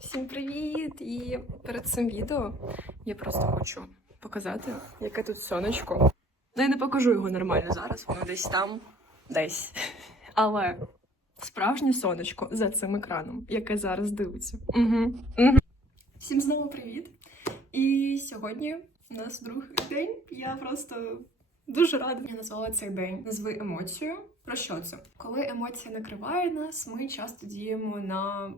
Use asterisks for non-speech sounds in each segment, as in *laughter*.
Всім привіт! І перед цим відео я просто хочу показати, яке тут сонечко. Ну, я не покажу його нормально зараз, воно десь там, десь. Але справжнє сонечко за цим екраном, яке зараз дивиться. Угу. Угу. Всім знову привіт! І сьогодні у нас другий день. Я просто дуже рада. Я назвала цей день назви емоцію. Про що це? Коли емоція накриває нас, ми часто діємо на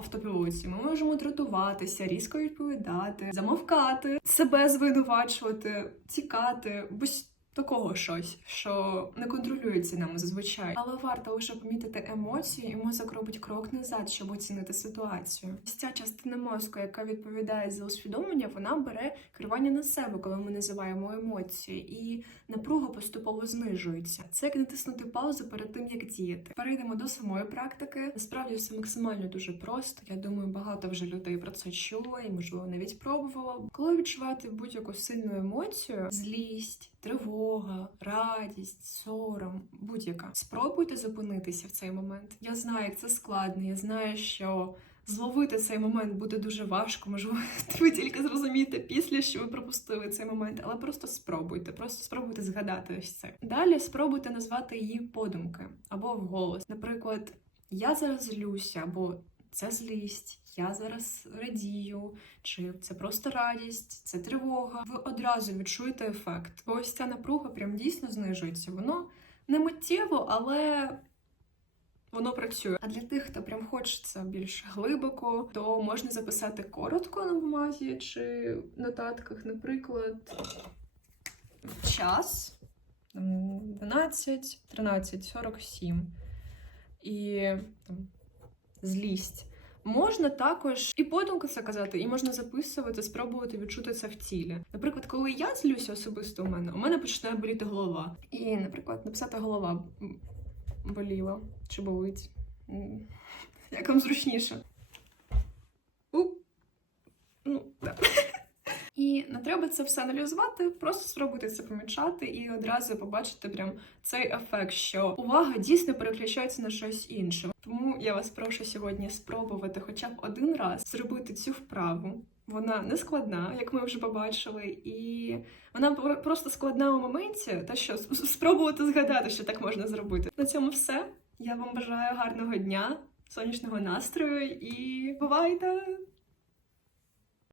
автопілоті. Ми можемо дратуватися, різко відповідати, замовкати, себе звинувачувати, тікати, без такого щось, що не контролюється нами зазвичай. Але варто лише помітити емоції, і мозок робить крок назад, щоб оцінити ситуацію. Ось ця частина мозку, яка відповідає за усвідомлення, вона бере керування на себе, коли ми називаємо емоції, і напруга поступово знижується. Це як натиснути паузу перед тим, як діяти. Перейдемо до самої практики. Насправді все максимально дуже просто. Я думаю, багато вже людей про це чуло і можливо навіть пробувало. Коли відчуваєте будь-яку сильну емоцію, злість, тривога, радість, сором, будь-яка. Спробуйте зупинитися в цей момент. Я знаю, як це складно. Я знаю, що. Зловити цей момент буде дуже важко, можливо, *laughs* ви тільки зрозумієте після, що ви пропустили цей момент, але просто спробуйте, просто спробуйте згадати ось це. Далі спробуйте назвати її подумки або вголос. Наприклад, я зараз злюся, або це злість, я зараз радію, чи це просто радість, це тривога. Ви одразу відчуєте ефект. Ось ця напруга прям дійсно знижується. Воно не миттєво, але воно працює. А для тих, хто прям хочеться більш глибоко, то можна записати коротко на бумазі чи нотатках, наприклад, час 12, 13, 47 і там, злість. Можна також і подумки це казати, і можна записувати, спробувати відчути це в тілі. Наприклад, коли я злюся особисто у мене, у мене починає боліти голова. І, наприклад, написати голова боліла чи болить. Як вам зручніше. У. Ну, да. І не треба це все аналізувати, просто спробуйте це помічати і одразу побачите прям цей ефект, що увага дійсно переключається на щось інше. Тому я вас прошу сьогодні спробувати хоча б один раз зробити цю вправу. Вона не складна, як ми вже побачили, і вона просто складна у моменті, та що спробувати згадати, що так можна зробити. На цьому все. Я вам бажаю гарного дня, сонячного настрою і бувайте!